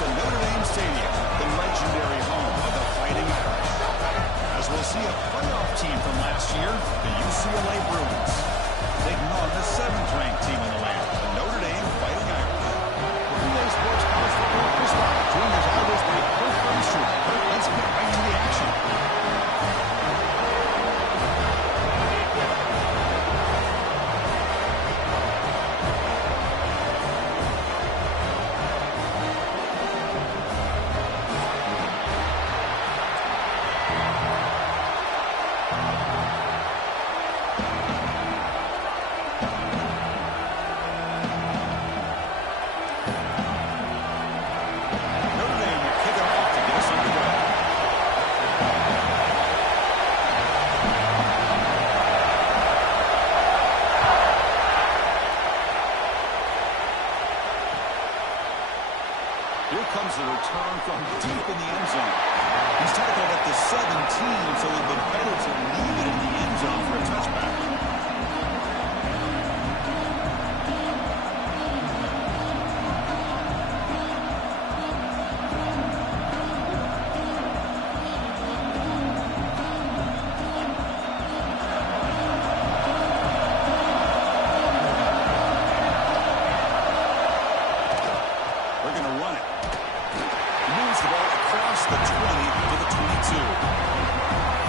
to Notre Dame Stadium, the legendary home of the Fighting Irish. As we'll see a playoff team from last year, the UCLA Bruins, taking on the 7th-ranked team in the land, the Notre Dame Fighting Irish. For PA Sports College Football, Chris Roberts, joined as always by Kurt Bracer. Let's get right into the action. Here comes the return from deep in the end zone. He's tackled at the 17, so he'll be better to leave it in the end zone for a touchback. We're going to run it. Moves the ball across the 20 to the 22.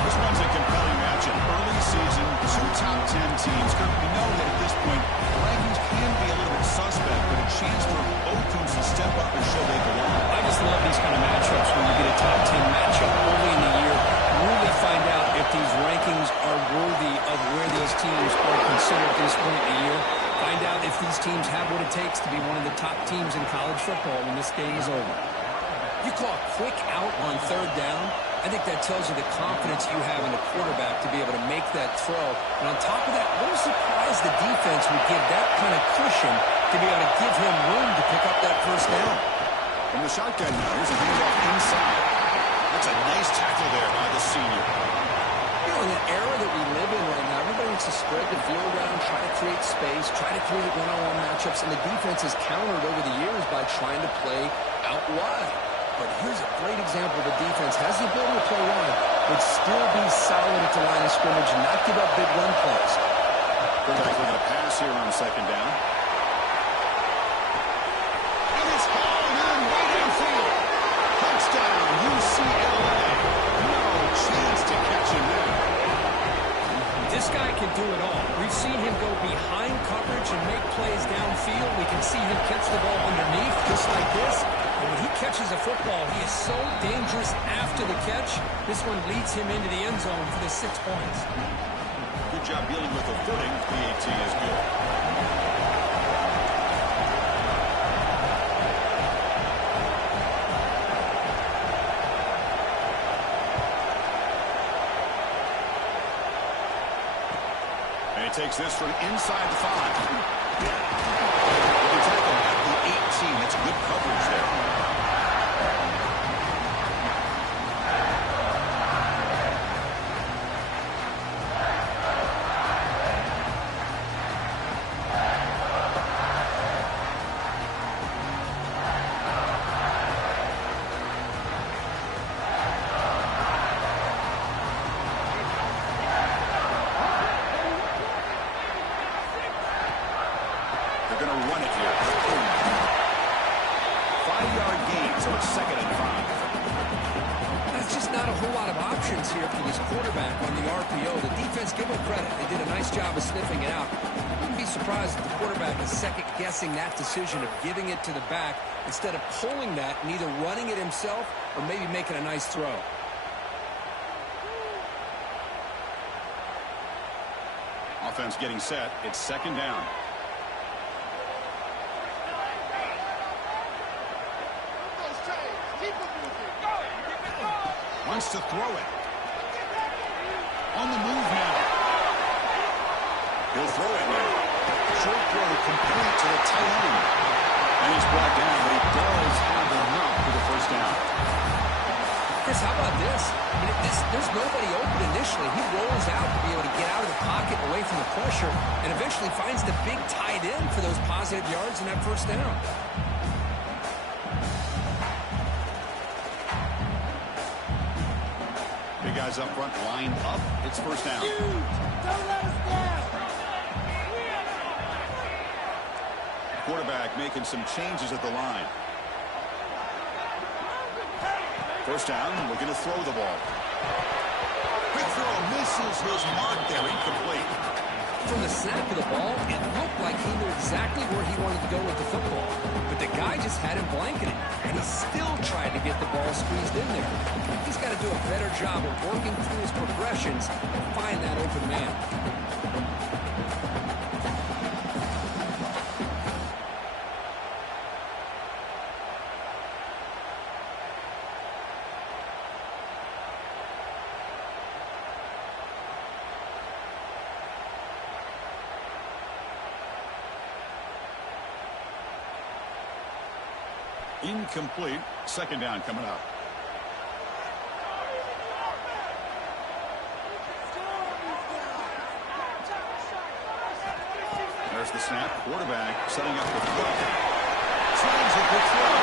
This one's a compelling matchup. Early season, 2 top 10 teams. Kirk, we know that at this point, rankings can be a little bit suspect, but a chance for both teams to step up and show they belong. I just love these kind of matchups when you get a top 10 matchup early in the year. Really find out if these rankings are worthy of where these teams are considered at this point in the year. Find out if these teams have what it takes to be one of the top teams in college football when this game is over. You call a quick out on 3rd down, I think that tells you the confidence you have in a quarterback to be able to make that throw. And on top of that, what a surprise the defense would give that kind of cushion to be able to give him room to pick up that 1st down. From the shotgun now, here's a handoff inside. That's a nice tackle there by the senior. You know, in the era that we live in right now, everybody wants to spread the field around, try to create space, try to create one-on-one matchups, and the defense has countered over the years by trying to play out wide. But here's a great example. The defense has the ability to play wide, but still be solid at the line of scrimmage and not give up big run plays. Quarterback with a pass here on 2nd down. And it's hauled in way downfield. Touchdown, UCLA. No chance to catch him there. This guy can do it all. We've seen him go behind coverage and make plays downfield. We can see him catch the ball underneath just like this. And when he catches a football, he is so dangerous after the catch. This one leads him into the end zone for the 6 points. Good job dealing with the footing. PAT is good. And he takes this from inside the 5. He tackle at the 18. That's good coverage there. They're going to run it here. 5-yard gain, so it's 2nd and 5. There's just not a whole lot of options here for this quarterback on the RPO. The defense, give them credit. They did a nice job of sniffing it out. I wouldn't be surprised if the quarterback is second-guessing that decision of giving it to the back instead of pulling that and either running it himself or maybe making a nice throw. Offense getting set. It's 2nd down. Wants to throw it. On the move now. He'll throw it now. Short throw complete to the tight end. And he's brought down, but he does have enough for the 1st down. Chris, how about this? I mean, there's nobody open initially. He rolls out to be able to get out of the pocket away from the pressure and eventually finds the big tight end for those positive yards in that 1st down. guys up front lined up. It's first down. Don't let us down. Quarterback making some changes at the line. First down, looking to throw the ball. Quick throw, misses his mark there, incomplete. From the snap of the ball, it looked like he knew exactly where he wanted to go with the football. But the guy just had him blanketed, and he still tried to get the ball squeezed in there. He's got to do a better job of working through his progressions and find that open man. Incomplete. Second down coming up. There's the snap. Quarterback setting up the throw. Tries with the throw.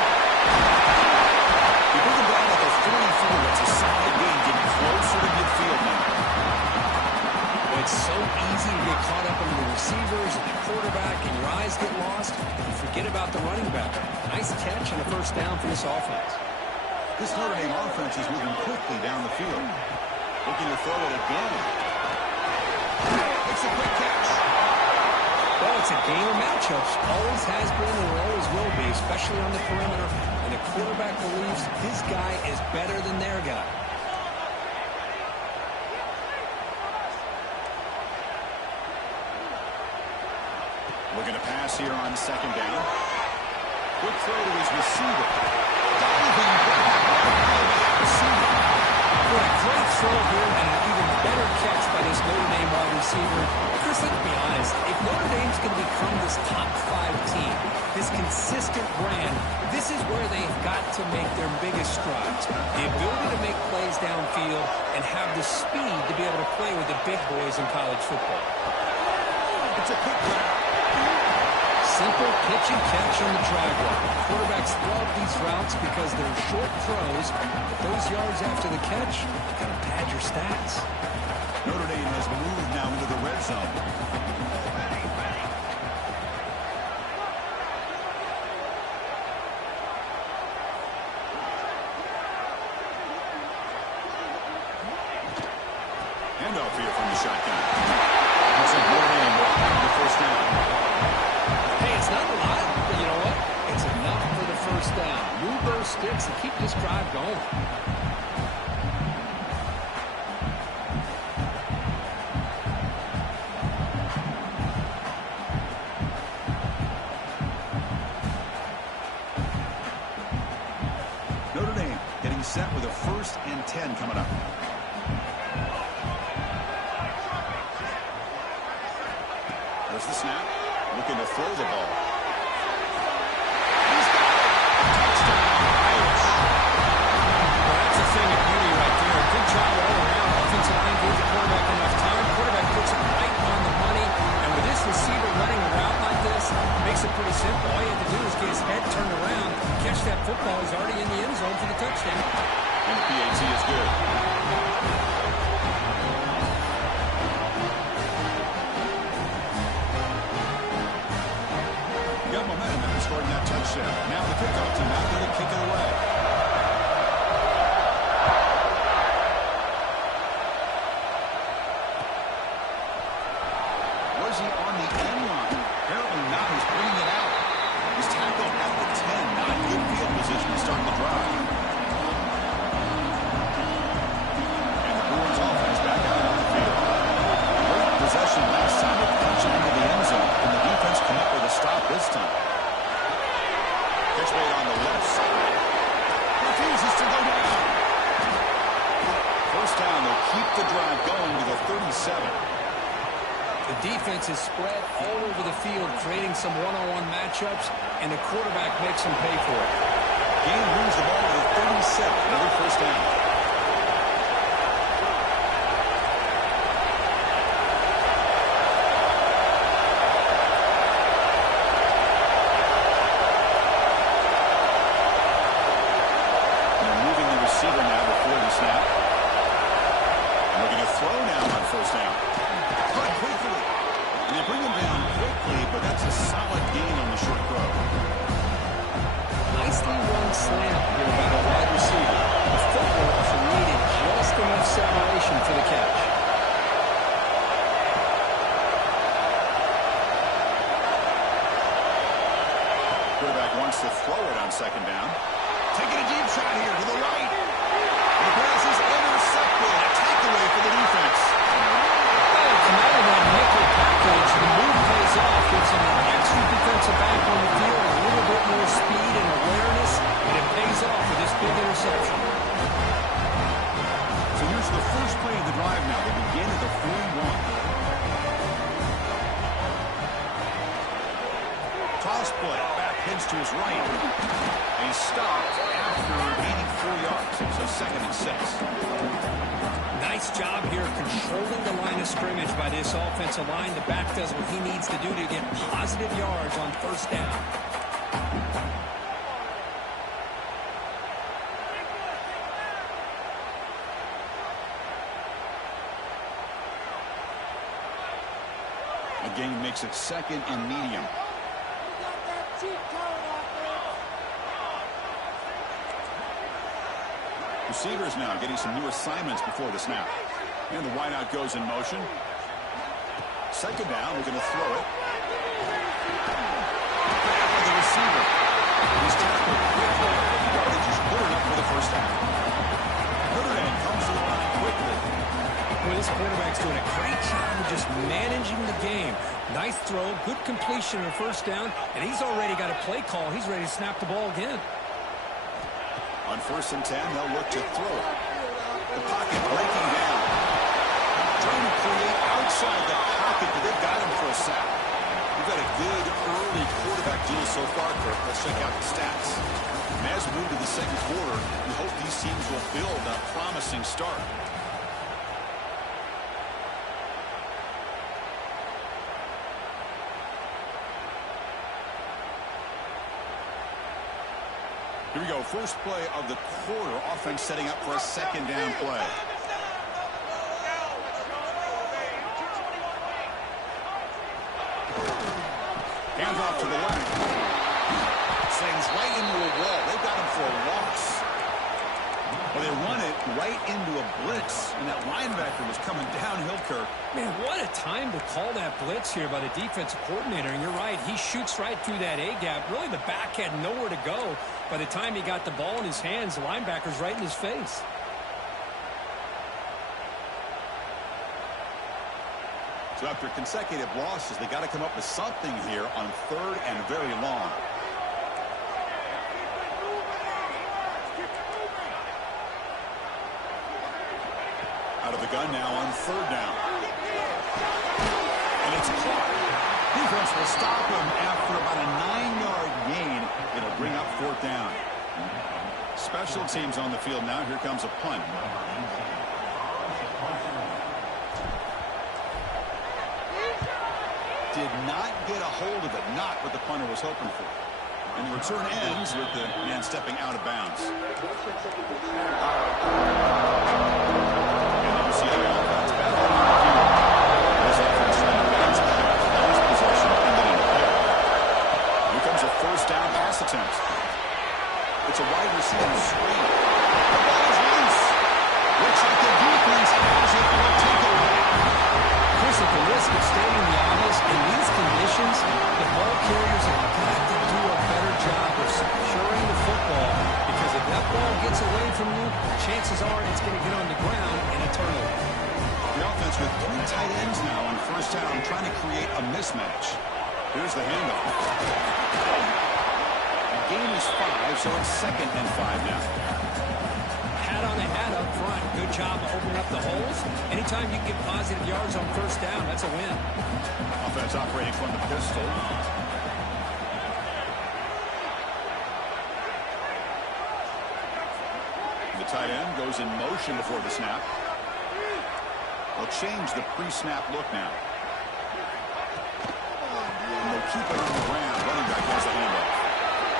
You bring him down at the 44. It's a solid gain, getting closer to midfield now. It's so easy to get caught up in the receivers and the quarterback, and your eyes get lost. You forget about the running back. Nice catch and a first down for this offense. This Notre Dame offense is moving quickly down the field. Looking to throw it again. It's a quick catch. Well, it's a game of matchups. Always has been and always will be, especially on the perimeter. And the quarterback believes his guy is better than their guy. Looking to pass here on second down. Quick throw to his receiver. Diving back. Receiver. What a great throw here and an even better catch by this Notre Dame wide receiver. Chris, let's be honest. If Notre Dame's going to become this top 5 team, this consistent brand, this is where they've got to make their biggest strides. The ability to make plays downfield and have the speed to be able to play with the big boys in college football. It's a quick grab. Simple pitch and catch on the drag route. Quarterbacks love these routes because they're short throws, but those yards after the catch, got to pad your stats. Notre Dame has moved now into the red zone. Handoff here from the shotgun. Looks like Notre Dame will have the first down. Hey, it's not a lot, but you know what? It's enough for the first down. Move those sticks and keep this drive going. Notre Dame getting set with a 1st and 10 coming up. There's the snap. Looking to throw the ball. He's got it. Touchdown. Irish. Well, that's a thing of beauty right there. Good job all around. Offensive line gave the quarterback enough time. Quarterback puts it right on the money. And with this receiver running a route like this, it makes it pretty simple. All you have to do is get his head turned around, catch that football. He's already in the end zone for the touchdown. And the PAT is good. Got momentum after scoring that touchdown. Now the kickoff team out there to kick it away. Was he on the end line? Apparently not. He's bringing it out. He's tackled at the 10. Not good field position to start the drive. And the Bruins offense back out on the field. Great possession last time. They punch it into the end zone. And the defense come up with a stop this time. Catch made on the left side. Refuses to go down. First down. They'll keep the drive going to the 37. The defense is spread all over the field, creating some one-on-one matchups, and the quarterback makes them pay for it. Game moves the ball to the 37. Another first down. They're moving the receiver now before the snap. on second down. Taking a deep shot here to the right. The pass is intercepted. A takeaway for the defense. Come out of that nickel package. The move pays off. Gives him an extra defensive back on the field, a little bit more speed and awareness, and it pays off with this big interception. So here's the first play of the drive now. They begin at the 41. Toss play. Back heads to his right. And he's stopped after gaining 4 yards. So 2nd and 6. Nice job here controlling the line of scrimmage by this offensive line. The back does what he needs to do to get positive yards on first down. Again, makes it 2nd and medium. You got that cheat code out there. Receivers now getting some new assignments before the snap. And the wideout goes in motion. 2nd down, we're going to throw it. Back to the receiver. He's tackled quickly. Yardage is good enough for the first half. Notre Dame comes to the line quickly. Well, this quarterback's doing a great job of just managing the game. Nice throw, good completion on first down, and he's already got a play call. He's ready to snap the ball again. On 1st and 10, they'll look to throw it. The pocket breaking down. Trying to create outside the pocket, but they've got him for a sack. We've got a good early quarterback deal so far, Kirk. Let's check out the stats. And as we move to the 2nd quarter, we hope these teams will build a promising start. Here we go. First play of the quarter. Offense setting up for a 2nd down play. Hands off to the left. Slings right into a wall. They've got him for a loss. Well, they run it right into a blitz, and that linebacker was coming downhill, Kirk. Man, what a time to call that blitz here by the defensive coordinator. And you're right, he shoots right through that A-gap. Really, the back had nowhere to go. By the time he got the ball in his hands, the linebacker's right in his face. So after consecutive losses, they got to come up with something here on 3rd and very long. Out of the gun now on 3rd down. And it's caught. Defense will stop him after about a 9-yard gain. It'll bring up 4th down. Special teams on the field now. Here comes a punt. Did not get a hold of it. Not what the punter was hoping for. And the return ends with the man stepping out of bounds. Attempt. It's a wide receiver screen. The ball is loose. Looks like the defense has it on a takeaway. Chris, at the risk of stating the obvious, in these conditions, the ball carriers have got to do a better job of securing the football, because if that ball gets away from you, chances are it's going to get on the ground in a turnover. The offense with 3 tight ends now on 1st down, trying to create a mismatch. Here's the handoff. Gain is 5, so it's 2nd and 5 now. Hat on the hat up front. Good job of opening up the holes. Anytime you can get positive yards on 1st down, that's a win. Offense operating from the pistol. The tight end goes in motion before the snap. They'll change the pre-snap look now. And they'll keep it on the ground. Running back has the handoff.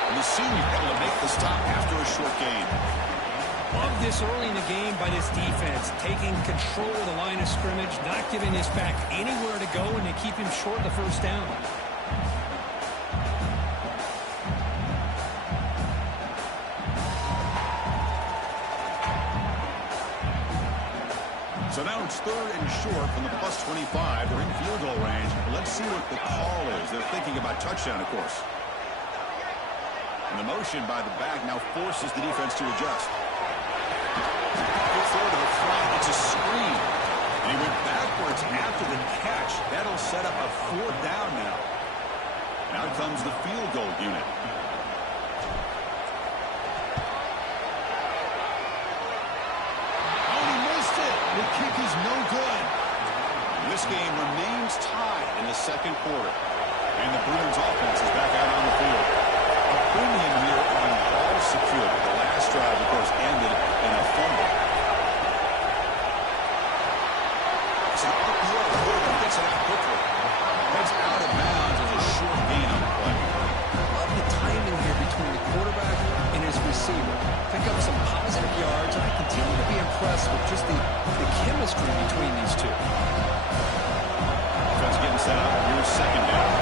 And the senior able to make the stop after a short gain. Love this early in the game by this defense, taking control of the line of scrimmage, not giving this back anywhere to go, and to keep him short of the 1st down. So now it's 3rd and short from the plus 25. They're in field goal range. Let's see what the call is. They're thinking about touchdown, of course. And And the motion by the back now forces the defense to adjust. Good throw to the front. It's a screen. And he went backwards after the catch. That'll set up a 4th down now. And out comes the field goal unit. Oh, he missed it. The kick is no good. This game remains tied in the second quarter. And the Bruins offense is back out on the field. A premium here on ball security. The last drive, of course, ended in a fumble. It's an RPO. Quarterback gets it out quickly. Heads out of bounds as a short gain on the play. Love the timing here between the quarterback and his receiver. Pick up some positive yards, and I continue to be impressed with just the chemistry between these two. Offense getting set up. Here's second down.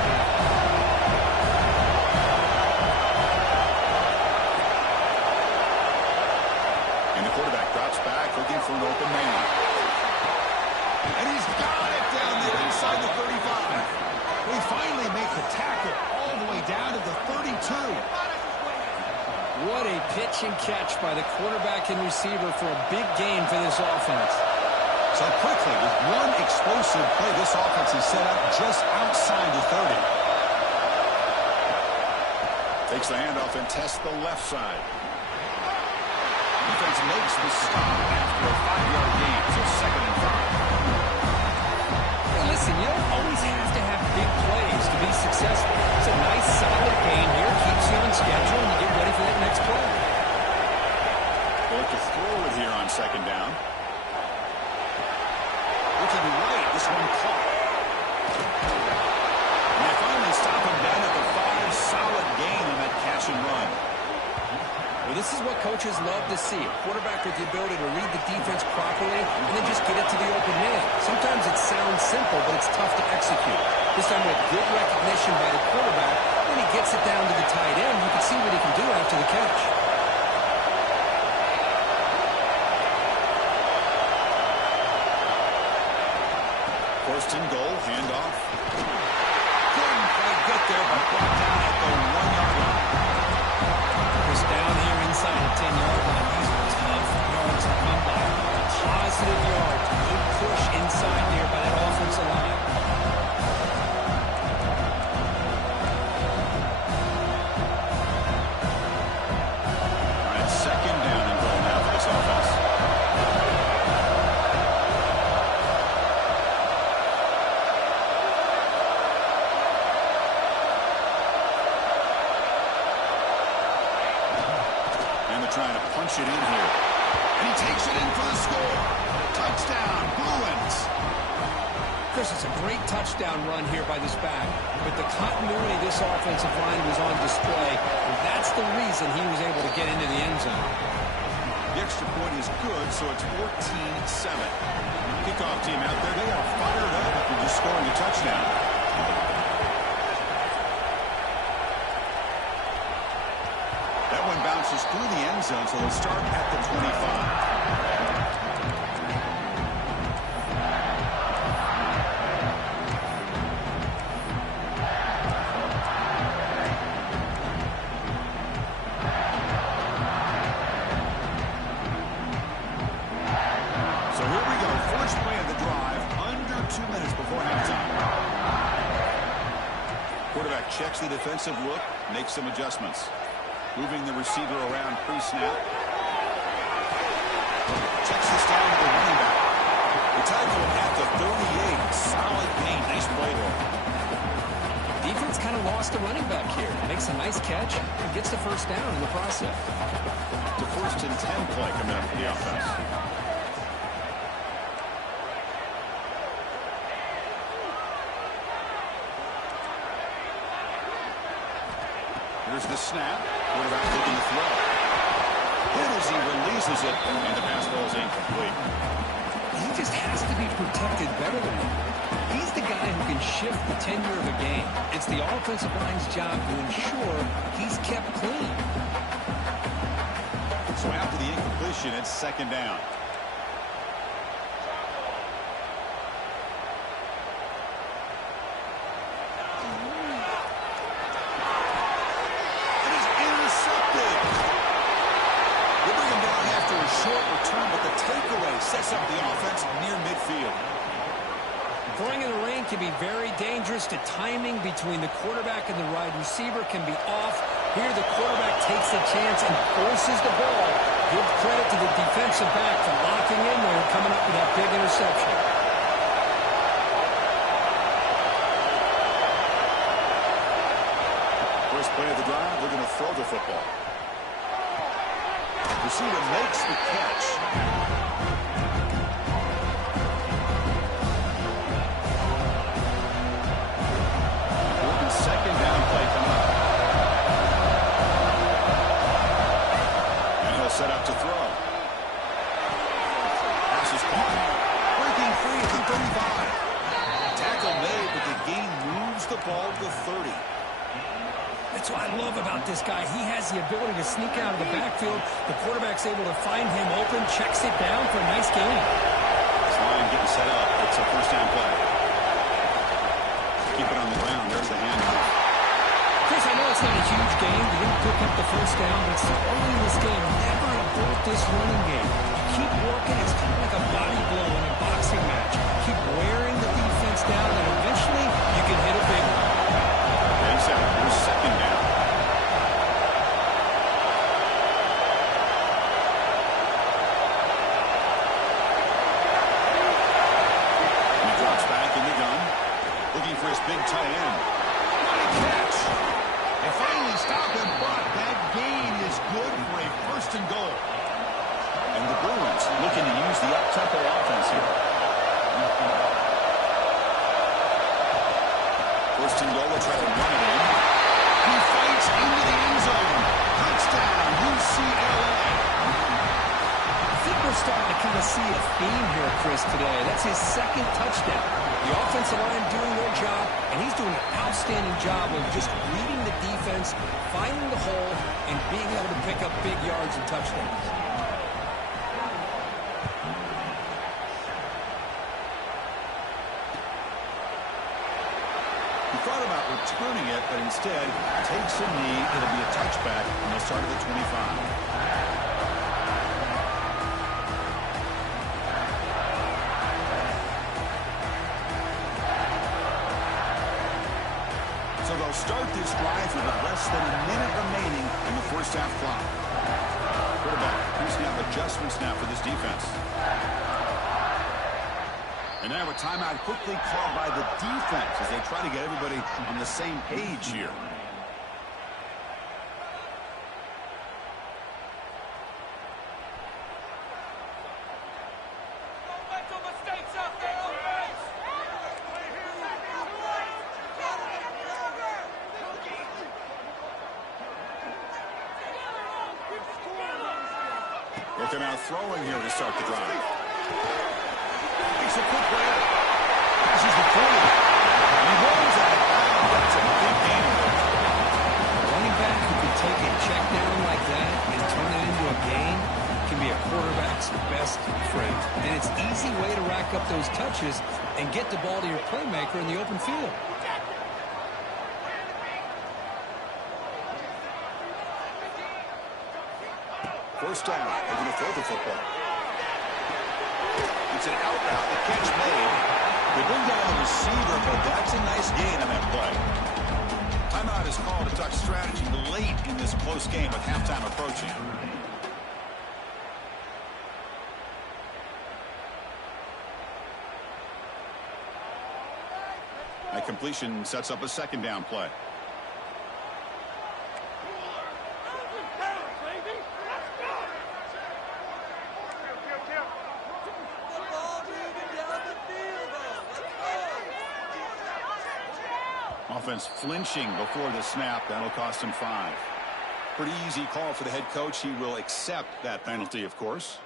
And the quarterback drops back looking for an open man. And he's got it down there inside the 35. They finally make the tackle all the way down to the 32. What a pitch and catch by the quarterback and receiver for a big gain for this offense. So quickly, with one explosive play, this offense is set up just outside the 30. Takes the handoff and tests the left side. Defense makes the stop after a 5-yard gain, so 2nd and 5. Hey, listen, you don't always have to have big plays to be successful. It's a nice, solid gain here. Keeps you on schedule, and you get ready for that next play. They'll look to throw it here on 2nd down. Looking right, this one caught. And they finally stop him down at the 5. Solid gain on that catch and run. Well, this is what coaches love to see. A quarterback with the ability to read the defense properly and then just get it to the open man. Sometimes it sounds simple, but it's tough to execute. This time with good recognition by the quarterback, when he gets it down to the tight end, you can see what he can do after the catch. 1st and goal, handoff. Couldn't quite get there, but brought down at the 1-yard line. Just down here inside the 10-yard line. These are tough yards to come by. Positive yards. Good push inside there by that offensive line. All right, 2nd down and goal now for this offense. Trying to punch it in here. And he takes it in for the score. Touchdown, Bruins. Chris, it's a great touchdown run here by this back. But the continuity of this offensive line was on display, and that's the reason he was able to get into the end zone. The extra point is good, so it's 14-7. Kickoff team out there, they are fired up after just scoring a touchdown. Bounces through the end zone, so they'll start at the 25. So here we go. First play of the drive, under 2 minutes before halftime. Quarterback checks the defensive look, makes some adjustments. Moving the receiver around pre-snap. Checks this down to the running back. The tackle at the 38. Solid gain. Nice play there. Defense kind of lost the running back here. Makes a nice catch and gets the 1st down in the process. The 1st and 10 play coming up for the offense. Here's the snap. Quarterback looking to throw. Hit as he releases it, and the pass ball is incomplete. He just has to be protected better than that. He's the guy who can shift the tenure of a game. It's the offensive line's job to ensure he's kept clean. So after the incompletion, it's 2nd down. It is intercepted. can be very dangerous. The timing between the quarterback and the wide receiver can be off. Here the quarterback takes a chance and forces the ball. Give credit to the defensive back for locking in there and coming up with that big interception. First play of the drive, they're going to throw the football. Receiver makes the catch. Second down play coming up. And he'll set up to throw. Pass is caught. Breaking free at the 35. Tackle made, but the gain moves the ball to the 30. That's what I love about this guy. He has the ability to sneak out of the backfield. The quarterback's able to find him open, checks it down for a nice gain. This line getting set up. It's a first down play. Keep it on the ground. There's the handoff. Chris, I know it's not a huge game. You didn't pick up the first down, but it's early in this game. Never abort this running game. You keep working. It's kind of like a body blow in a boxing match. Keep wearing the defense down, and eventually you can hit a big one. And here's second down. He drops back in the gun. Looking for his big tight end. What a catch! They finally stop him, but that gain is good for a first and goal. And the Bruins looking to use the up-tempo offense here. First and goal, they'll try to run it in. He fights into the end zone. Touchdown, UCLA. I think we're starting to kind of see a theme here, Chris, today. That's his second touchdown. The offensive line doing their job, and he's doing an outstanding job of just reading the defense, finding the hole, and being able to pick up big yards and touchdowns. He thought about returning it, but instead takes a knee. It'll be a touchback, and they'll start at the 25. So they'll start this drive with less than a minute remaining in the first half clock. Quarterback, here's now adjustments now for this defense. And now a timeout quickly called by the defense as they try to get everybody on the same page here. Looking out throwing here to start the drive. Makes a quick play. Passes the 40. He runs out of bounds. That's a big game. A running back who can take a check down like that and turn it into a gain can be a quarterback's best friend. And it's an easy way to rack up those touches and get the ball to your playmaker in the open field. First down, they're going to throw the football. It's an out route, the catch made. They bring down the receiver, but that's a nice gain on that play. Timeout is called to talk strategy late in this close game with halftime approaching. That completion sets up a second down play. Offense flinching before the snap. That'll cost him 5. Pretty easy call for the head coach. He will accept that penalty, of course.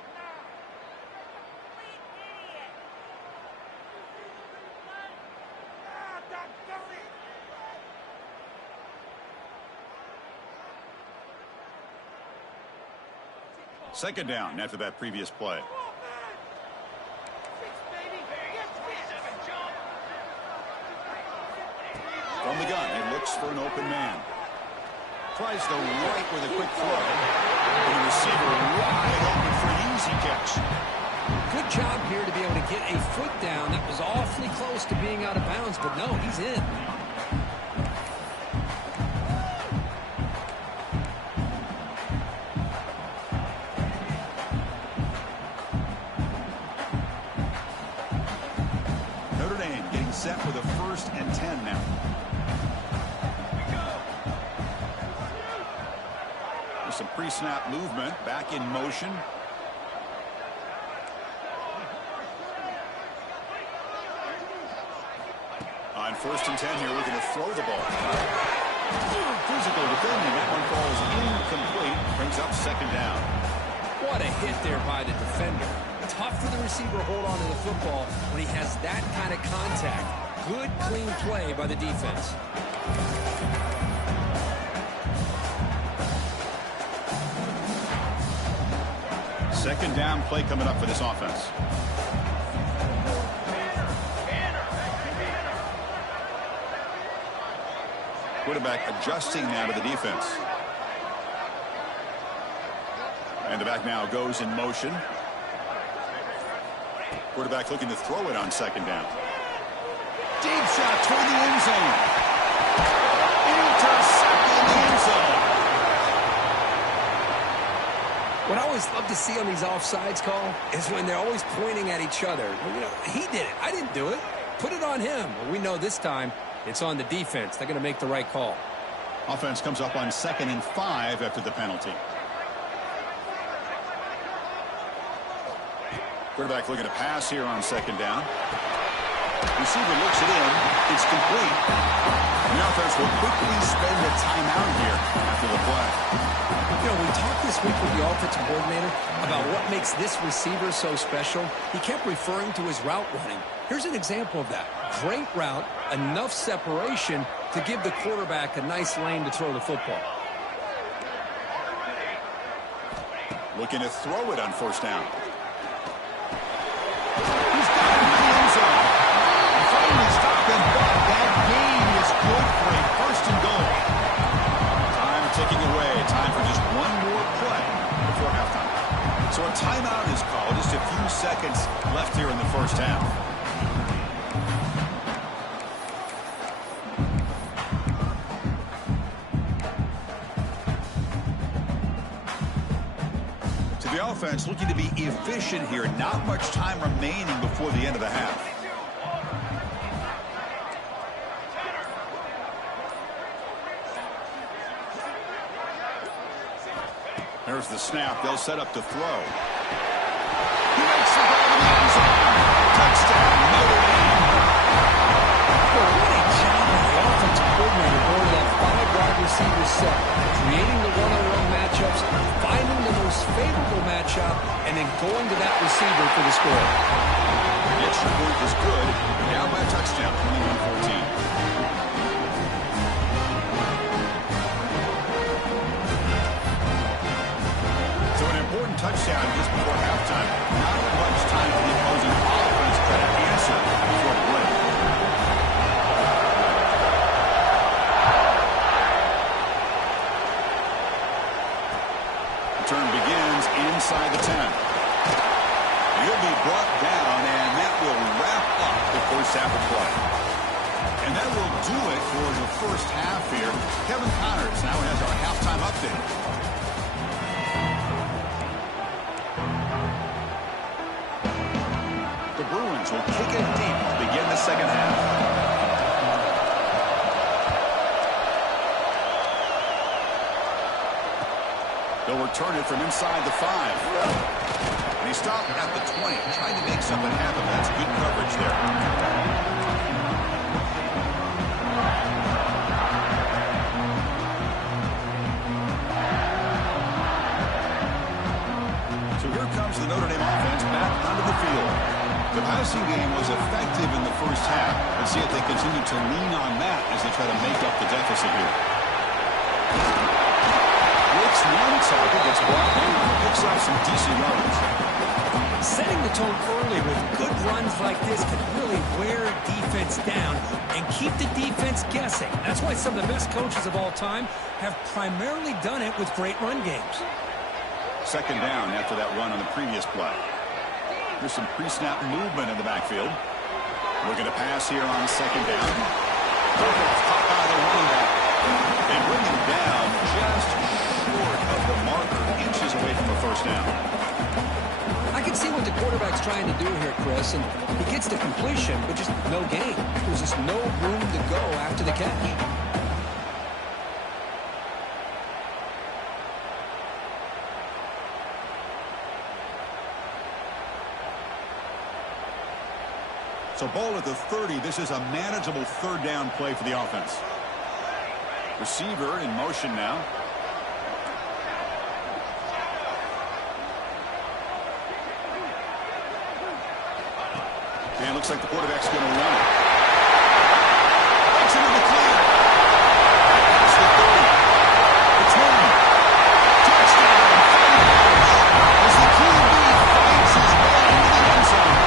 Second down after that previous play. From the gun, he looks for an open man. Tries the right with a quick throw. And the receiver wide open for an easy catch. Good job here to be able to get a foot down. That was awfully close to being out of bounds, but no, he's in. Notre Dame getting set for the 1st and 10 now. There's some pre-snap movement, back in motion. On 1st and 10 here, we're going to throw the ball. Physical defending. That one falls incomplete. Brings up 2nd down. What a hit there by the defender. Tough for the receiver to hold on to the football when he has that kind of contact. Good, clean play by the defense. Second down play coming up for this offense. Quarterback adjusting now to the defense. And the back now goes in motion. Quarterback looking to throw it on 2nd down. Deep shot toward the end zone. Intercepted in the end zone. What I always love to see on these offsides call is when they're always pointing at each other. You know, he did it. I didn't do it. Put it on him. Well, we know this time it's on the defense. They're going to make the right call. Offense comes up on 2nd and 5 after the penalty. Quarterback looking to pass here on 2nd down. Receiver looks it in. It's complete. And the offense will quickly spend a timeout here after the play. You know, we talked this week with the offensive coordinator about what makes this receiver so special. He kept referring to his route running. Here's an example of that. Great route, enough separation to give the quarterback a nice lane to throw the football. Looking to throw it on 1st down. He's got it in the end zone. Finally stopping, but that gain is good for a 1st and goal. Time ticking away. Time for just one more play before halftime. So a timeout is called. Just a few seconds left here in the 1st half. Offense looking to be efficient here. Not much time remaining before the end of the half. There's the snap. They'll set up to throw. He makes the ball in the end zone. Touchdown, Notre Dame. Well, what a job by the offensive coordinator going to that 5-wide receiver set, creating the one-on-one matchups, finding the most favorable matchup, and then going to that receiver for the score. The extra point is good. Down by a touchdown, 21-14. So an important touchdown just before halftime. Not much time for the opposing offense to try to answer before the break. Turn begins inside the 10. He'll be brought down, and that will wrap up the 1st half of play. And that will do it for the 1st half here. Kevin Connors now has our halftime update. The Bruins will kick it deep to begin the 2nd half. They'll return it from inside the 5. And he stopped at the 20, trying to make something happen. That's good coverage there. So here comes the Notre Dame offense back onto the field. The passing game was effective in the 1st half. Let's see if they continue to lean on that as they try to make up the deficit here. One target gets brought down, picks up some decent yards. Setting the tone early with good runs like this can really wear a defense down and keep the defense guessing. That's why some of the best coaches of all time have primarily done it with great run games. 2nd down after that run on the previous play. There's some pre-snap movement in the backfield. Looking to pass here on second down. Caught by the running back. They bring him down just short of the marker, inches away from a first down. I can see what the quarterback's trying to do here, Chris, and he gets the completion, but just no gain. There's just no room to go after the catch. So ball at the 30. This is a manageable third down play for the offense. Receiver in motion now. And looks like the quarterback's going to run it. It's into the clear. It's the 30. It's 1. Touchdown. As the QB finds his way into the end zone.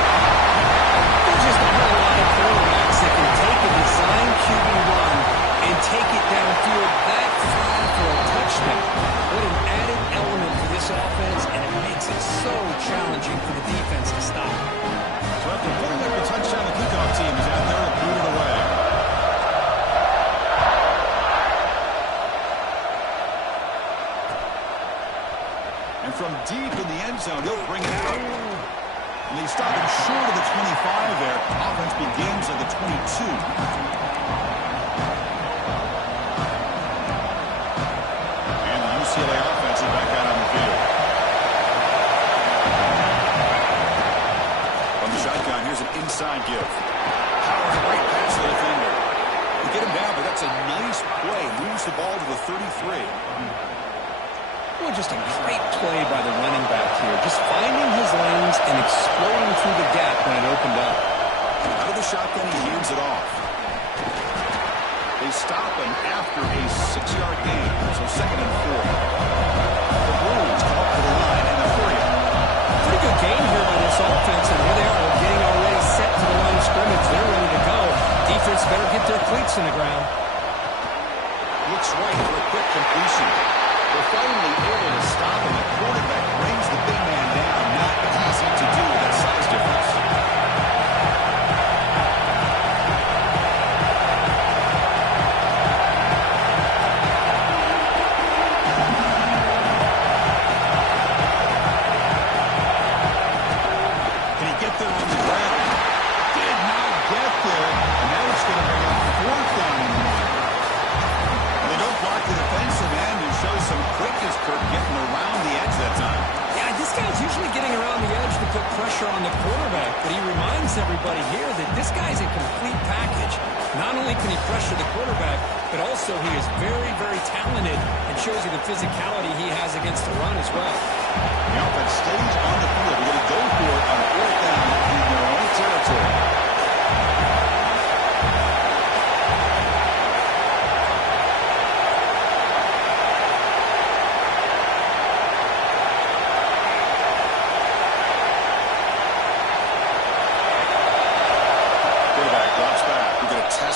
There's just a whole lot of quarterbacks that can take a design QB run and take it downfield that far for a touchdown. What an added element for this offense, and it makes it so challenging for the defense to stop. So after putting up the touchdown, the kickoff team is out there to boot it away. And from deep in the end zone, he'll bring it out. And they stop him short of the 25 there. Offense begins at the 22. And the UCLA offense is back out on the field. From the shotgun, here's an inside give. Powers right past the defender. You get him down, but that's a nice play. Moves the ball to the 33. Well, just a great play by the running back here. Just finding his lanes and exploding through the gap when it opened up. Out of the shotgun, he hands it off. They stop him after a 6-yard gain, so 2nd and 4. The Bruins come up to the line and they're free. Pretty good game here by this offense, and here they are getting already set to the line of scrimmage. They're ready to go. Defense better get their cleats in the ground. Looks right for a quick completion. They're finally able to stop him. The quarterback brings the big man down. Not easy to do with that size difference. Can he get there on the ground? Did not get there. And now it's going to bring up 4th down and 1. And they don't block the defensive end and show some quickness, Kirk, getting around the edge that time. Yeah, this guy's usually getting around the edge to put pressure on the quarterback, but he reminds everybody here that this guy's a complete package. Not only can he pressure the quarterback, but also he is very, very talented and shows you the physicality he has against the run as well. The offense stays on the field. They're going to go for it on 4th down in their own territory.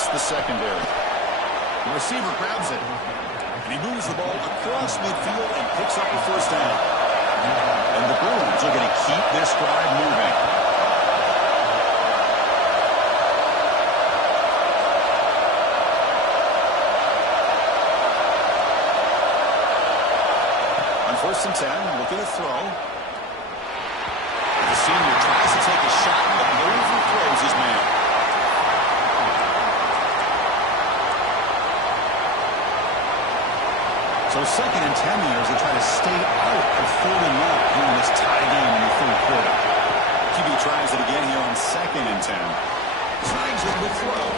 The secondary. The receiver grabs it. And he moves the ball across midfield and picks up the 1st down. And the Bruins are going to keep this drive moving. On 1st and 10, looking to throw. The senior tries to take a shot, but overthrows his man. So 2nd and 10 here as they try to stay out of 3rd and 1 here in this tie game in the 3rd quarter. QB tries it again here on 2nd and 10. Tries it with throw.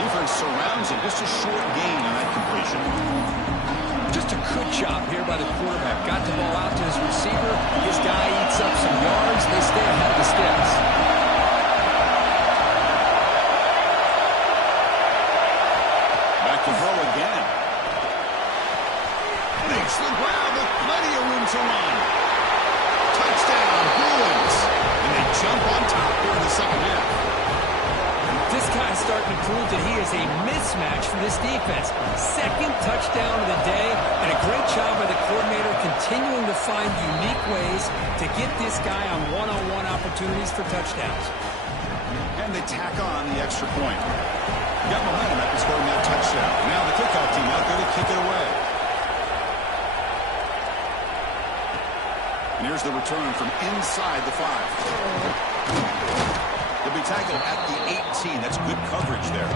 Defense surrounds him. Just a short gain on that completion. Just a good job here by the quarterback. Got the ball out to his receiver. His guy eats up some yards. They stay ahead of the sticks. Back to throw again. Makes the grab with plenty of room to run. proved that he is a mismatch for this defense. Second touchdown of the day, and a great job by the coordinator continuing to find unique ways to get this guy on one-on-one opportunities for touchdowns. And they tack on the extra point. Got momentum after scoring that touchdown. Now the kickoff team out there to kick it away. And here's the return from inside the 5. He'll be tackled at the 18. That's good coverage there.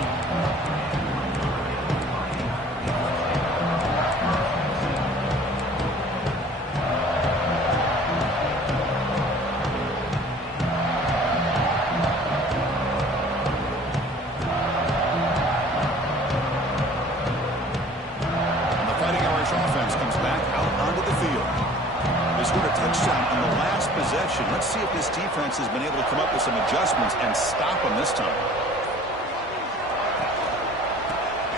Offense comes back out onto the field. They scored a touchdown in the last possession. Let's see if this defense has been able to come up with some adjustments and stop them this time.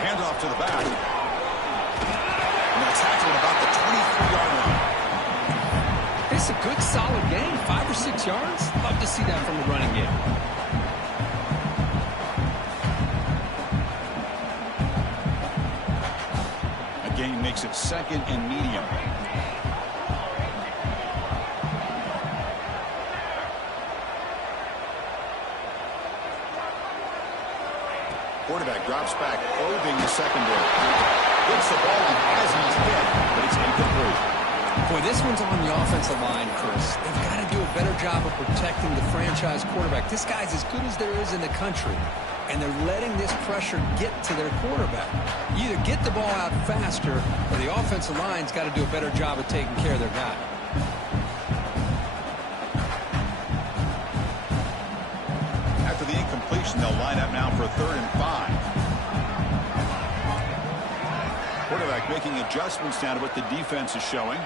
Handoff to the back. And they'll tackle at about the 23-yard line. It's a good, solid game. 5 or 6 yards. Love to see that from the running game. Makes it second and medium. Quarterback drops back, probing the secondary. Gets the ball and has his hit, but it's incomplete. Boy, this one's on the offensive line, Chris. They've got to do a better job of protecting the franchise quarterback. This guy's as good as there is in the country, and they're letting this pressure get to their quarterback. You either get the ball out faster, or the offensive line's got to do a better job of taking care of their guy. After the incompletion, they'll line up now for 3rd and 5. Quarterback making adjustments down to what the defense is showing.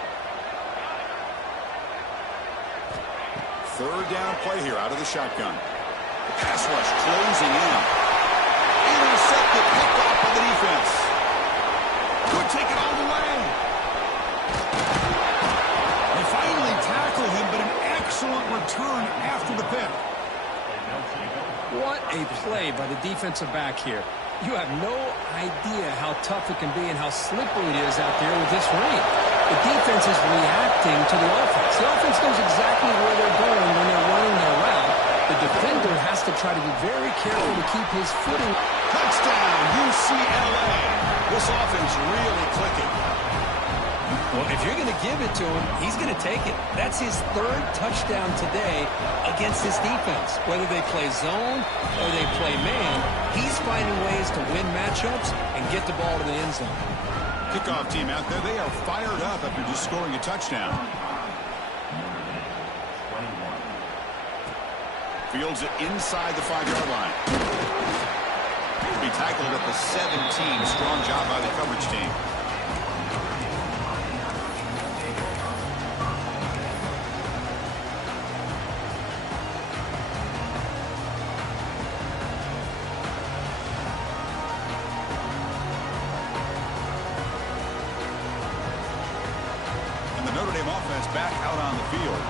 3rd down play here out of the shotgun. The pass rush closing in. Intercepted, picked off by the defense. Could take it all the way. They finally tackle him, but an excellent return after the pick. What a play by the defensive back here. You have no idea how tough it can be and how slippery it is out there with this rain. The defense is reacting to the offense. The offense knows exactly where they're going when they're running their route. The defender has to try to be very careful to keep his footing. Touchdown, UCLA. This offense really clicking. Well, if you're going to give it to him, he's going to take it. That's his 3rd touchdown today against this defense. Whether they play zone or they play man, he's finding ways to win matchups and get the ball to the end zone. Kickoff team out there, they are fired up after just scoring a touchdown. Fields it inside the 5-yard line. He'll be tackled at the 17. Strong job by the coverage team. And the Notre Dame offense back out on the field.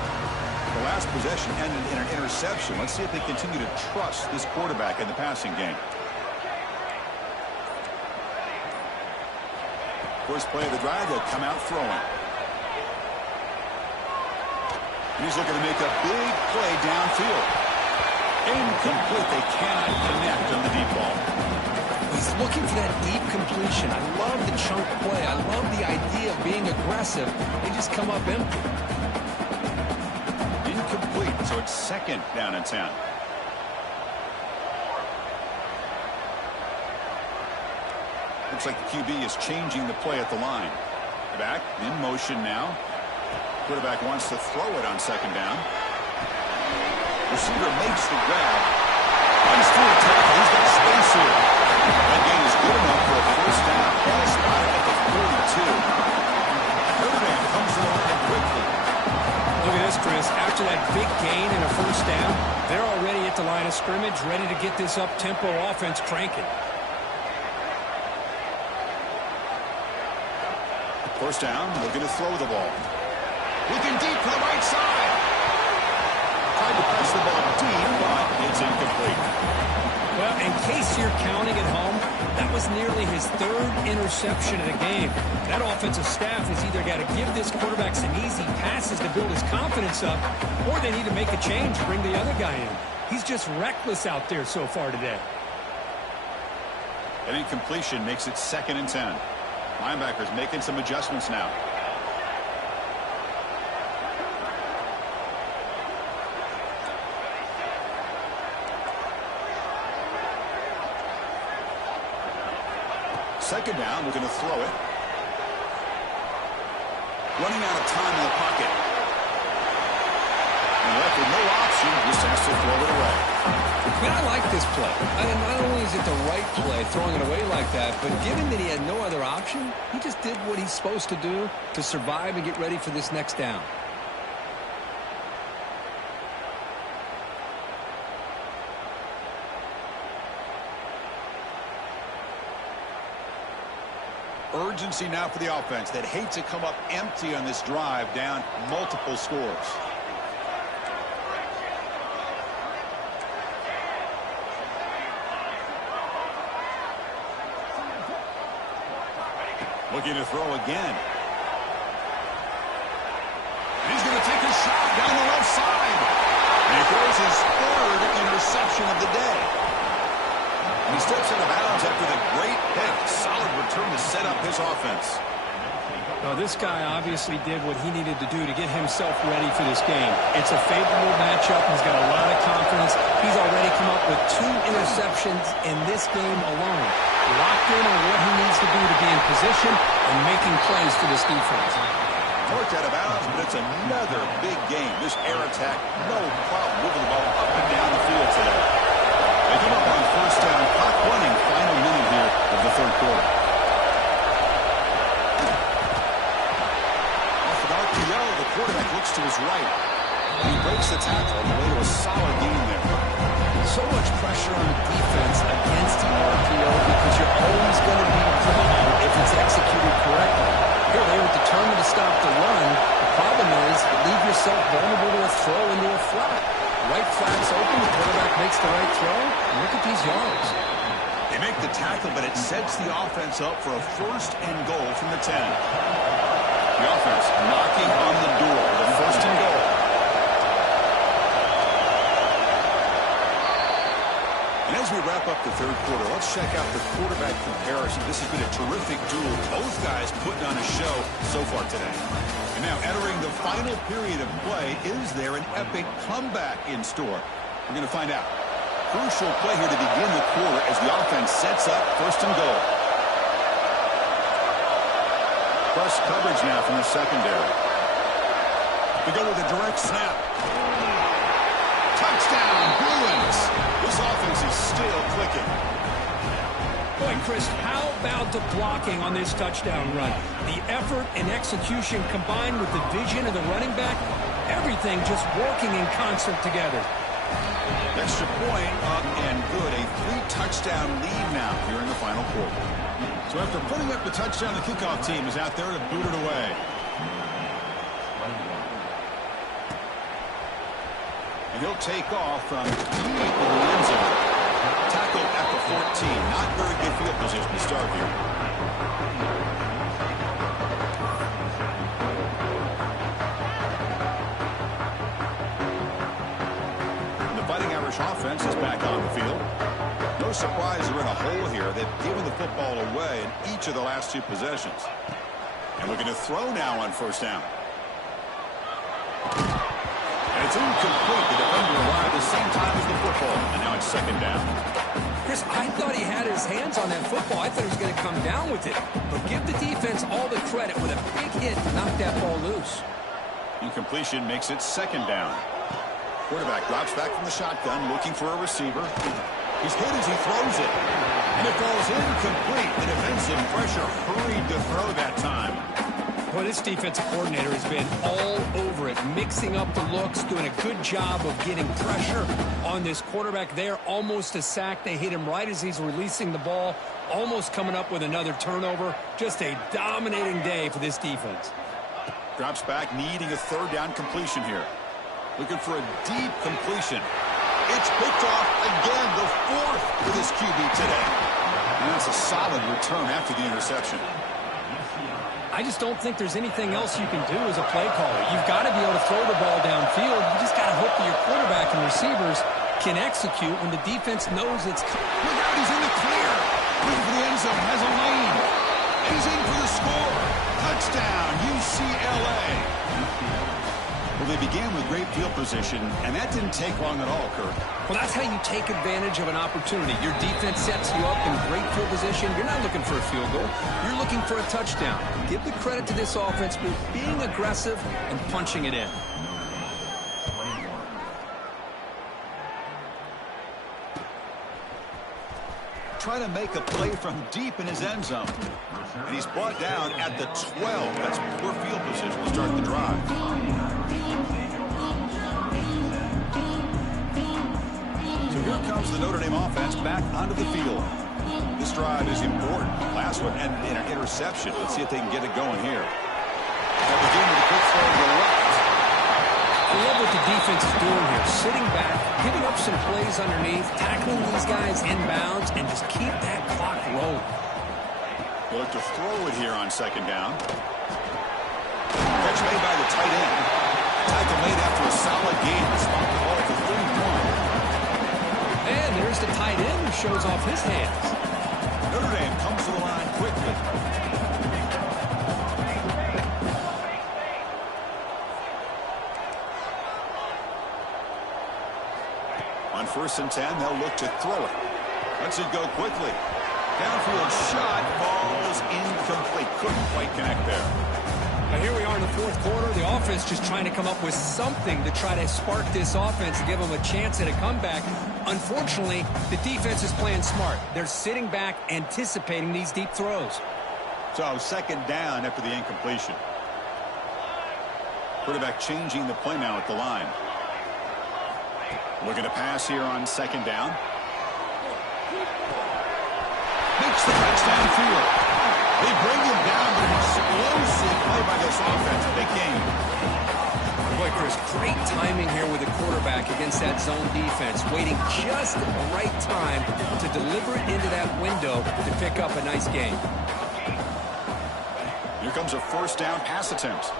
The last possession ended in an interception. Let's see if they continue to trust this quarterback in the passing game. First play of the drive, they'll come out throwing. And he's looking to make a big play downfield. Incomplete. They cannot connect on the deep ball. He's looking for that deep completion. I love the chunk play. I love the idea of being aggressive. They just come up empty. Incomplete, so it's 2nd down and 10. Looks like the QB is changing the play at the line. Back in motion now. Quarterback wants to throw it on 2nd down. Receiver makes the grab. Runs through a tackle. He's got space here. That gain is good enough for a 1st down. Ball spotted at the 42. Notre Dame comes to the line quickly. Look at this, Chris. After that big gain and a 1st down, they're already at the line of scrimmage, ready to get this up-tempo offense cranking. 1st down, looking to throw the ball. Looking deep to the right side. Tried to press the ball deep, but it's incomplete. Well, in case you're counting was nearly his third interception of the game. That offensive staff has either got to give this quarterback some easy passes to build his confidence up, or they need to make a change and bring the other guy in. He's just reckless out there so far today. An incompletion makes it 2nd and 10. Linebackers making some adjustments now. Second down, we're going to throw it. Running out of time in the pocket. And left with no option, just has to throw it away. Man, I like this play. Not only is it the right play, throwing it away like that, but given that he had no other option, he just did what he's supposed to do to survive and get ready for this next down. Urgency now for the offense that hate to come up empty on this drive, down multiple scores. Looking to throw again. He's going to take a shot down the left side. And he throws his 3rd interception of the day. And he steps out of bounds after the great pick. Solid return to set up his offense. Well, this guy obviously did what he needed to do to get himself ready for this game. It's a favorable matchup. He's got a lot of confidence. He's already come up with 2 interceptions in this game alone. Locked in on what he needs to do to be in position and making plays for this defense. Worked out of bounds, but it's another big game. This air attack, no problem moving the ball up and down the field today. They come up on 1st down, clock running, final minute here of the 3rd quarter. Off an RPO, the quarterback looks to his right. And he breaks the tackle on the way to a solid gain there. So much pressure on the defense against the RPO because you're always going to be wrong if it's executed correctly. Here they were determined to stop the run. The problem is you leave yourself vulnerable to a throw into a flat. Right flat's open, the quarterback makes the right throw, and look at these yards. They make the tackle, but it sets the offense up for a 1st and goal from the 10. The offense knocking on the door with a 1st and goal. And as we wrap up the 3rd quarter, let's check out the quarterback comparison. This has been a terrific duel. Both guys putting on a show so far today. And now entering the final period of play, is there an epic comeback in store? We're going to find out. Crucial play here to begin the quarter as the offense sets up 1st and goal. Press coverage now from the secondary. We go with a direct snap. Touchdown, Bruins. This offense is still clicking. Boy, Chris, how about the blocking on this touchdown run? The effort and execution combined with the vision of the running back, everything just working in concert together. Extra point up and good. A 3-touchdown lead now here in the final quarter. So after putting up the touchdown, the kickoff team is out there to boot it away. And he'll take off from deep in the end zone. Tackled at the 14. Not very good field position to start here. And the Fighting Irish offense is back on the field. No surprise they're in a hole here. They've given the football away in each of the last 2 possessions. And looking to throw now on 1st down. And it's incomplete. The defender arrived at the same time as the football. And now it's 2nd down. Chris, I thought he had his hands on that football. I thought he was going to come down with it. But give the defense all the credit with a big hit to knock that ball loose. Incompletion makes it 2nd down. Quarterback drops back from the shotgun, looking for a receiver. He's hit as he throws it. And it falls incomplete. The defensive pressure hurried to throw that time. Well, this defensive coordinator has been all over it, mixing up the looks, doing a good job of getting pressure on this quarterback there. Almost a sack. They hit him right as he's releasing the ball, almost coming up with another turnover. Just a dominating day for this defense. Drops back, needing a 3rd down completion here. Looking for a deep completion. It's picked off again, the 4th for this QB today. And that's a solid return after the interception. I just don't think there's anything else you can do as a play caller. You've got to be able to throw the ball downfield. You just got to hope that your quarterback and receivers can execute when the defense knows it's coming. Look out, he's in the clear. Looking for the end zone, has a lane. And he's in for the score. Touchdown, UCLA. Well, they began with great field position, and that didn't take long at all, Kirk. Well, that's how you take advantage of an opportunity. Your defense sets you up in great field position. You're not looking for a field goal. You're looking for a touchdown. Give the credit to this offense for being aggressive and punching it in. Trying to make a play from deep in his end zone. And he's brought down at the 12. That's poor field position to start the drive. So here comes the Notre Dame offense back onto the field. This drive is important. Last one ended in an interception. Let's see if they can get it going here. They'll begin with a quick throw to the left. I love what the defense is doing here. Sitting back, giving up some plays underneath, tackling these guys inbounds, and just keep that clock rolling. They'll look to throw it here on second down. Catch made by the tight end. Tackle made after a solid gain. Spot the ball for 31. And there's the tight end who shows off his hands. Notre Dame comes to the line quickly. On 1st and 10, they'll look to throw it. Lets it go quickly. Downfield shot, falls incomplete. Couldn't quite connect there. Now here we are in the 4th quarter. The offense just trying to come up with something to try to spark this offense, give them a chance at a comeback. Unfortunately, the defense is playing smart. They're sitting back, anticipating these deep throws. So second down after the incompletion. Quarterback changing the play now at the line. Looking to pass here on second down. Makes the touchdown field. They bring him down, but an explosive play by this offense. They came. Boy, Chris, great timing here with the quarterback against that zone defense. Waiting just at the right time to deliver it into that window to pick up a nice gain. Here comes a 1st down pass attempt.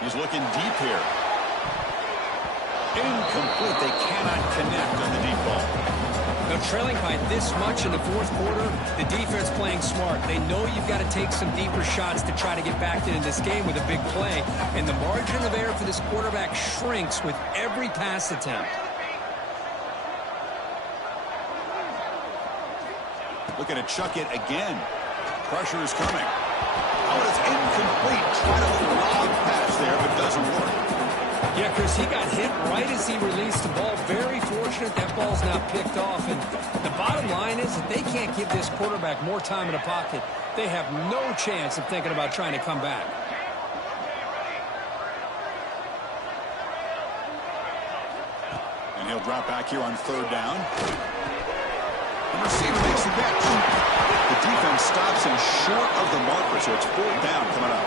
He's looking deep here. Incomplete. They cannot connect on the deep ball. Now, trailing by this much in the 4th quarter, the defense playing smart. They know you've got to take some deeper shots to try to get back into this game with a big play. And the margin of error for this quarterback shrinks with every pass attempt. Looking to chuck it again. Pressure is coming. Oh, it's incomplete. Try to little lob pass there, but doesn't work. Yeah, Chris, he got hit right as he released the ball. Very fortunate that ball's now picked off. And the bottom line is that they can't give this quarterback more time in the pocket. They have no chance of thinking about trying to come back. And he'll drop back here on 3rd down. The receiver makes the catch. The defense stops him short of the marker, so it's 4th down coming up.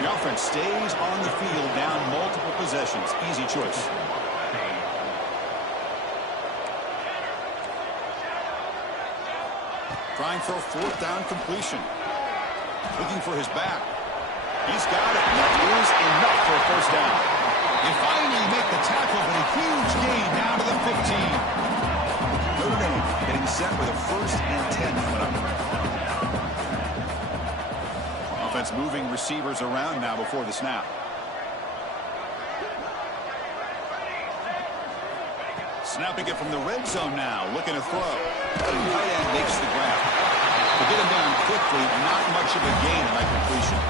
The offense stays on the field down multiple possessions. Easy choice. Trying for a 4th down completion. Looking for his back. He's got it. That is enough for a 1st down. They finally make the tackle, but a huge gain down to the 15. Notre Dame getting set with a 1st and 10 coming up. Offense moving receivers around now before the snap. Snapping it from the red zone now. Looking to throw. The tight end makes the grab. To get him down quickly, not much of a gain on that completion.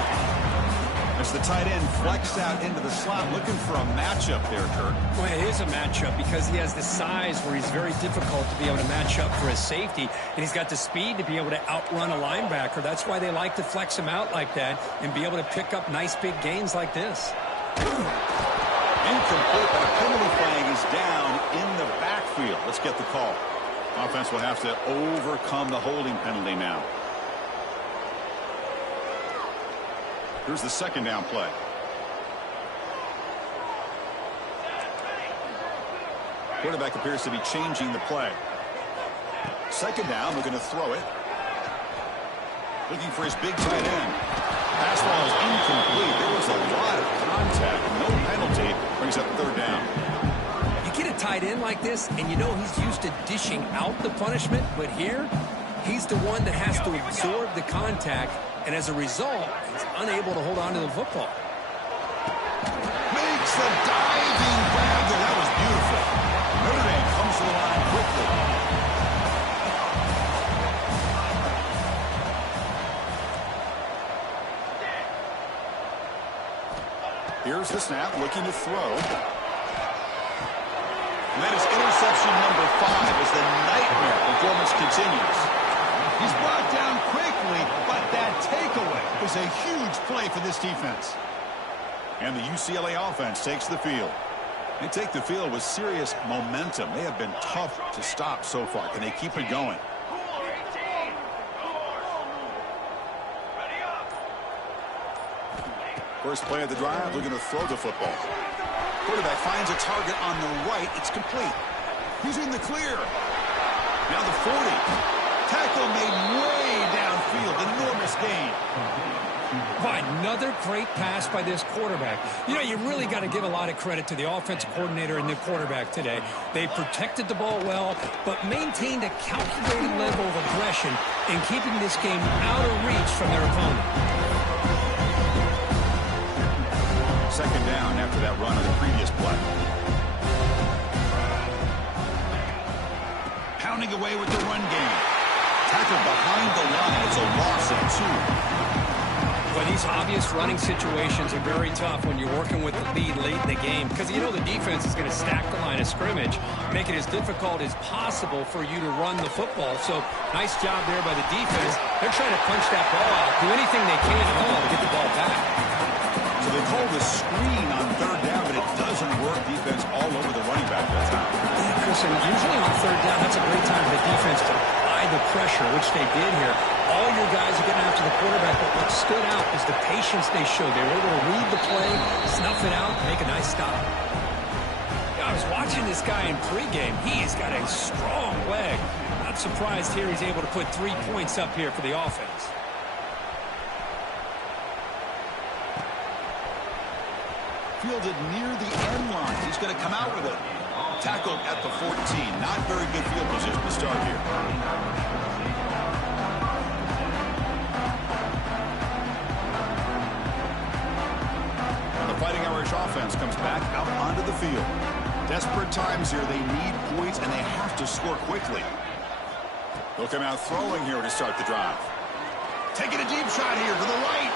As the tight end flexed out into the slot, looking for a matchup there, Kirk. Well, it is a matchup because he has the size where he's very difficult to be able to match up for his safety, and he's got the speed to be able to outrun a linebacker. That's why they like to flex him out like that and be able to pick up nice big gains like this. Incomplete, but a penalty flag is down in the backfield. Let's get the call. Offense will have to overcome the holding penalty now. Here's the 2nd down play. Quarterback appears to be changing the play. Second down, looking to throw it. Looking for his big tight end. Pass ball is incomplete. There was a lot of contact. No penalty. Brings up third down. You get a tight end like this, and you know he's used to dishing out the punishment, but here, he's the one that has to absorb the contact, and as a result, he's unable to hold on to the football. Makes the diving grab there. That was beautiful. Notre Dame comes to the line quickly. Here's the snap, looking to throw. And that is interception number 5 as the nightmare performance continues. He's brought down quickly, but that takeaway was a huge play for this defense. And the UCLA offense takes the field. They take the field with serious momentum. They have been tough to stop so far. Can they keep it going? First play of the drive, looking to throw the football. Quarterback finds a target on the right. It's complete. He's in the clear. Now the 40. Tackle made way downfield. Enormous gain. Another great pass by this quarterback. You know, you really got to give a lot of credit to the offensive coordinator and the quarterback today. They protected the ball well, but maintained a calculated level of aggression in keeping this game out of reach from their opponent. Second down after that run on the previous play. Pounding away with the run game. Tackled behind the line. It's a loss of 2. Well, these obvious running situations are very tough when you're working with the lead late in the game because you know the defense is going to stack the line of scrimmage, make it as difficult as possible for you to run the football. So, nice job there by the defense. They're trying to punch that ball out, do anything they can at all to get the ball back. So they call the screen on third down, but it doesn't work. Defense all over the running back that time. Yeah, Chris, and usually on third down, that's a great time for the defense to apply the pressure, which they did here. All your guys are getting after the quarterback, but what stood out is the patience they showed. They were able to read the play, snuff it out, make a nice stop. Yeah, I was watching this guy in pregame. He has got a strong leg. Not surprised here he's able to put 3 points up here for the offense. Fielded near the end line. He's going to come out with it. Tackled at the 14. Not very good field position to start here. And the Fighting Irish offense comes back out onto the field. Desperate times here. They need points, and they have to score quickly. They'll come out throwing here to start the drive. Taking a deep shot here to the right.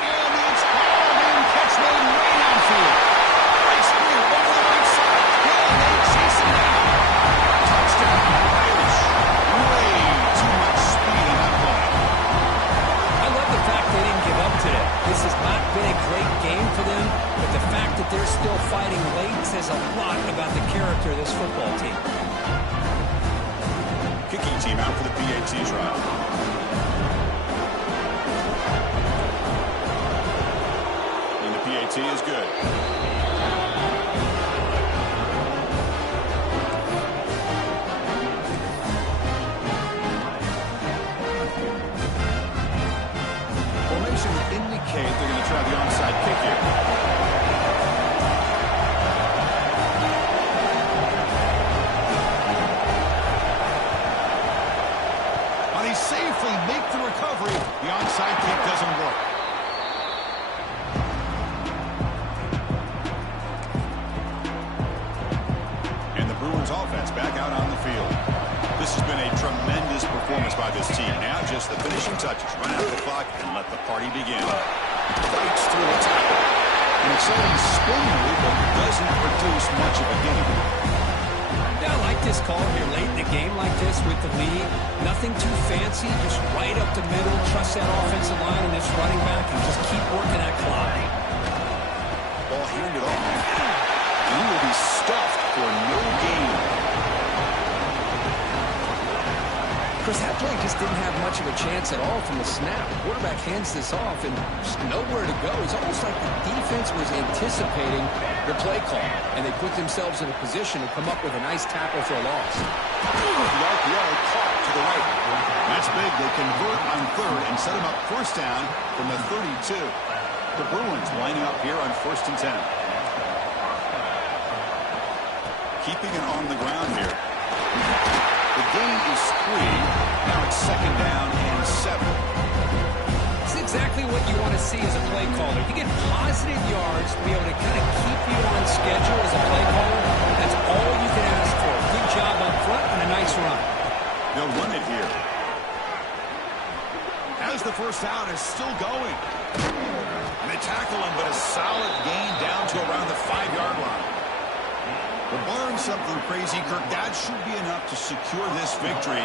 And it's hauled in. Catch made way downfield. Nice spear over the right side. Hill, they chase him down. Touchdown, Irish. Way too much speed in that play. I love the fact they didn't give up today. This has not been a great game for them, but the fact that they're still fighting late says a lot about the character of this football team. Kicking team out for the PAT trial. PAT is good. Formation would indicate they're going to try the onside kick here. But he safely make the recovery. The onside kick doesn't work. Offense back out on the field. This has been a tremendous performance by this team. Now just the finishing touches. Run out the clock and let the party begin. Fights through the tackle. An exciting spin move, but doesn't produce much of a game. Yeah, I like this call here late in the game like this with the lead. Nothing too fancy, just right up the middle. Trust that offensive line and this running back and just keep working that clock. Ball handed off. And he will be stuffed for no gain. Chris, that play just didn't have much of a chance at all from the snap. The quarterback hands this off and just nowhere to go. It's almost like the defense was anticipating the play call, and they put themselves in a position to come up with a nice tackle for a loss. The RPO caught to the right. That's big. They convert on third and set him up first down from the 32. The Bruins lining up here on 1st and 10. Keeping it on the ground here. The gain is 3. Now it's 2nd down and 7. It's exactly what you want to see as a play caller. You get positive yards to be able to kind of keep you on schedule as a play caller. That's all you can ask for. Good job up front and a nice run. They'll run it here. As the first down is still going. They tackle him, but a solid gain down to around the 5-yard line. But barring something crazy, Kirk, that should be enough to secure this victory.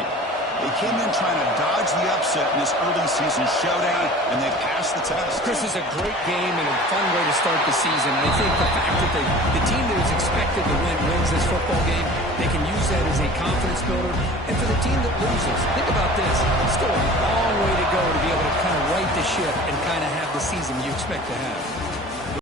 They came in trying to dodge the upset in this early season showdown, and they passed the test. Chris, is a great game and a fun way to start the season. I think the fact that the team that is expected to win wins this football game, they can use that as a confidence builder. And for the team that loses, think about this. Still a long way to go to be able to kind of right the ship and kind of have the season you expect to have.